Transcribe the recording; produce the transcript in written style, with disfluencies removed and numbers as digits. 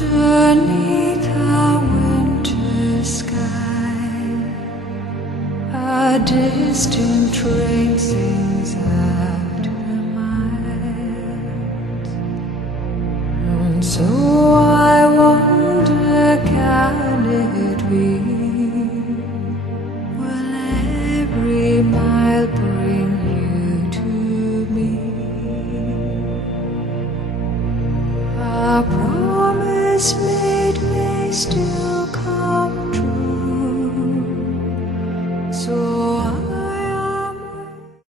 Underneath our winter sky, a distant train sings after miles, and so